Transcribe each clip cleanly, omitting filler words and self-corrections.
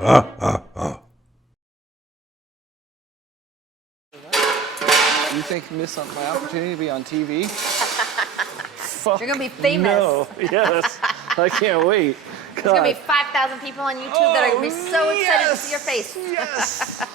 You think you missed my opportunity to be on TV? You're gonna be famous. No, yes, I can't wait. There's gonna be 5,000 people on YouTube that are gonna be so excited to see your face. Yes.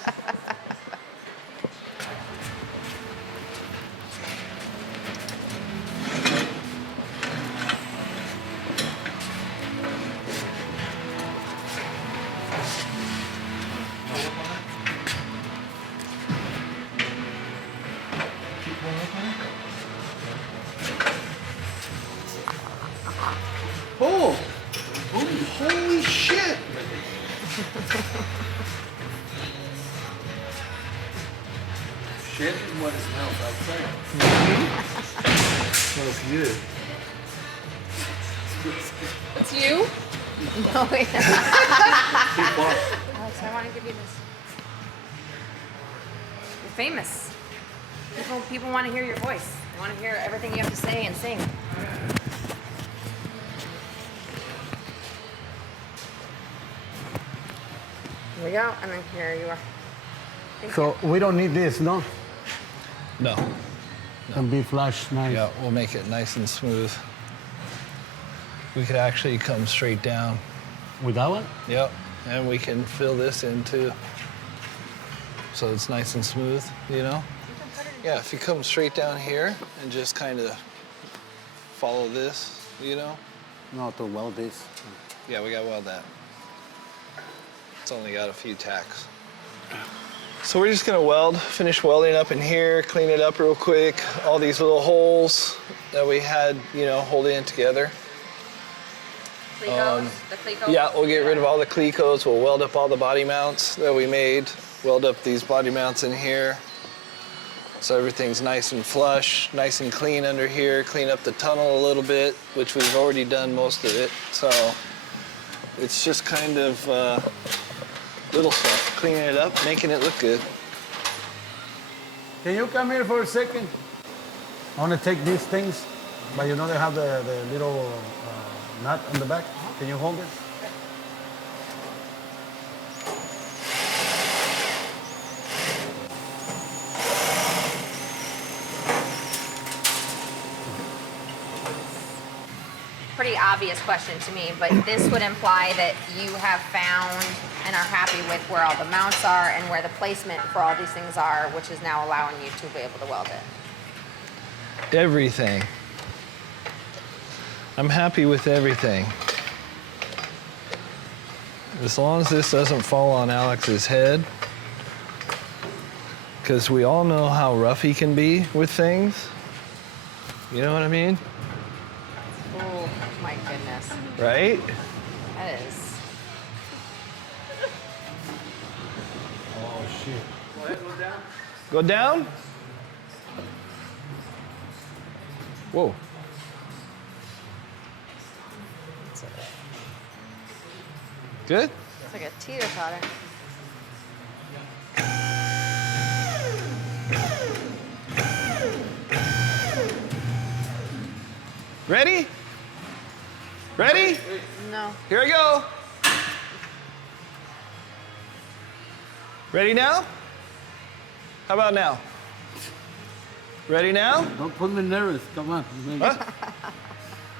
Oh, holy shit! Shit is what it smells outside. Smells good. It's you? No, Alex, I want to give you this. You're famous. People want to hear your voice. They want to hear everything you have to say and sing. Here we go, and then here you are. So we don't need this, no? No. Can be flush, nice. Yeah, we'll make it nice and smooth. We could actually come straight down. With that one? Yep, and we can fill this in too. So it's nice and smooth, you know? Yeah, if you come straight down here and just kind of follow this, you know? No, to weld this. Yeah, we gotta weld that. It's only got a few tacks. So we're just gonna finish welding up in here, clean it up real quick. All these little holes that we had, you know, holding it together. Clecos, the Clecos? Yeah, we'll get rid of all the Clecos. We'll weld up all the body mounts that we made. Weld up these body mounts in here. So everything's nice and flush, nice and clean under here. Clean up the tunnel a little bit, which we've already done most of it. So it's just kind of little stuff, cleaning it up, making it look good. Can you come here for a second? I want to take these things, but you know they have the little nut on the back. Can you hold it? Pretty obvious question to me, but this would imply that you have found and are happy with where all the mounts are and where the placement for all these things are, which is now allowing you to be able to weld it. Everything. I'm happy with everything. As long as this doesn't fall on Alex's head, because we all know how rough he can be with things. You know what I mean? Oh my goodness. Right? That is. Oh, shit. Go down? Whoa. Good? It's like a teeter-totter. Ready? Ready? No. Here I go. Ready now? How about now? Ready now? Don't put me nervous. Come on. Huh?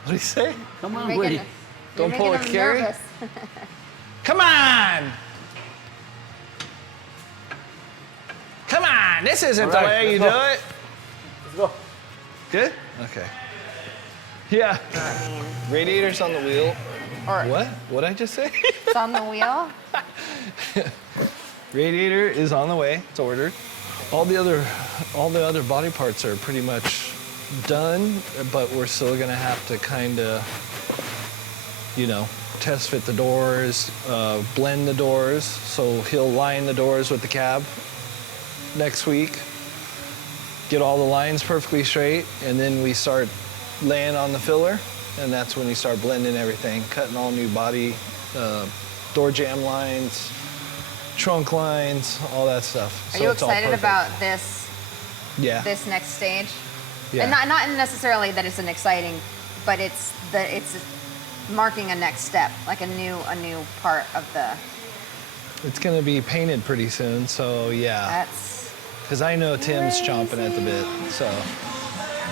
What do you say? Come on, You're Woody. making- Don't you're pull making a them Carrie. nervous. Come on! Come on! This isn't the All right, way you do let's go. it. Let's go. Good? Okay. Yeah. Radiator's on the wheel. Or What? What'd I just say? it's on the wheel. Radiator is on the way. It's ordered. All the other body parts are pretty much done, but we're still gonna have to kind of, you know, test fit the doors, blend the doors. So he'll line the doors with the cab next week, get all the lines perfectly straight, and then we start laying on the filler, and that's when we start blending everything, cutting all new body, door jamb lines, trunk lines, all that stuff. Are So you it's all excited perfect. about this Yeah. this next stage? Yeah. And not necessarily that it's an exciting, but it's marking a next step, like a new part of the It's gonna be painted pretty soon, so yeah. That's Because I know Tim's chomping at the bit, so.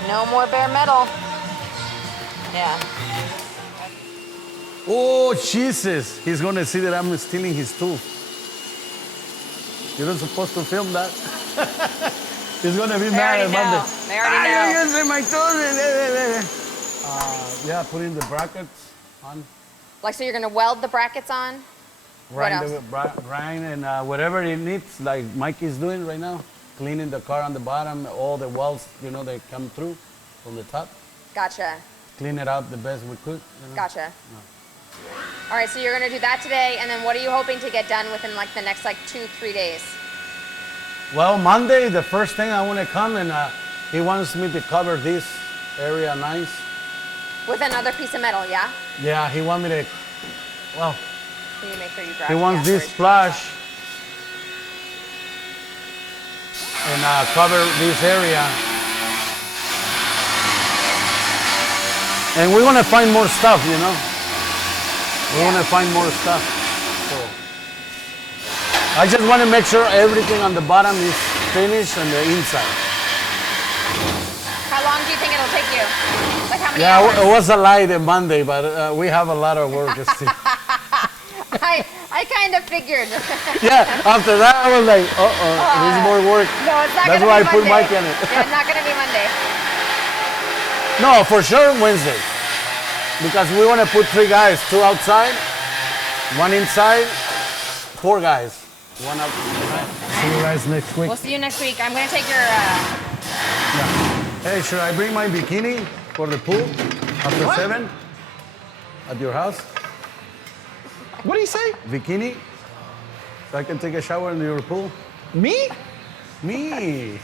no more bare metal. Yeah. Oh, Jesus. He's going to see that I'm stealing his tool. You're not supposed to film that. He's going to be They mad already on know. Monday. They already know. You're using my tool. Yeah, putting the brackets on. Like, so you're gonna weld the brackets on? What else? Grind and whatever it needs, like Mike is doing right now. Cleaning the car on the bottom, all the welds, you know, they come through from the top. Gotcha. Clean it out the best we could. You know? Gotcha. All right, so you're gonna do that today, and then what are you hoping to get done within like the next like 2-3 days? Well, Monday, the first thing I want to come and he wants me to cover this area nice. With another piece of metal, yeah? Yeah, he wants me to, well, Can you make sure you grab he it wants this afterwards? splash and cover this area. And we're going to find more stuff, you know? We're going to find more stuff. So I just want to make sure everything on the bottom is finished and the inside. How long do you think it'll take you? Like how many Yeah, hours? it was a lie the Monday, but we have a lot of work still. I kind of figured. Yeah, after that I was like, there's more work. No, it's not That's gonna why be I put Monday. Mike in it. Yeah, it's not gonna be Monday. No, for sure Wednesday. Because we want to put 3 guys, 2 outside, 1 inside, 4 guys. 1 outside. See you guys next week. We'll see you next week. I'm gonna take your. Hey, should I bring my bikini for the pool after What? 7 at your house? What do you say? Bikini? So I can take a shower in your pool? Me? Me.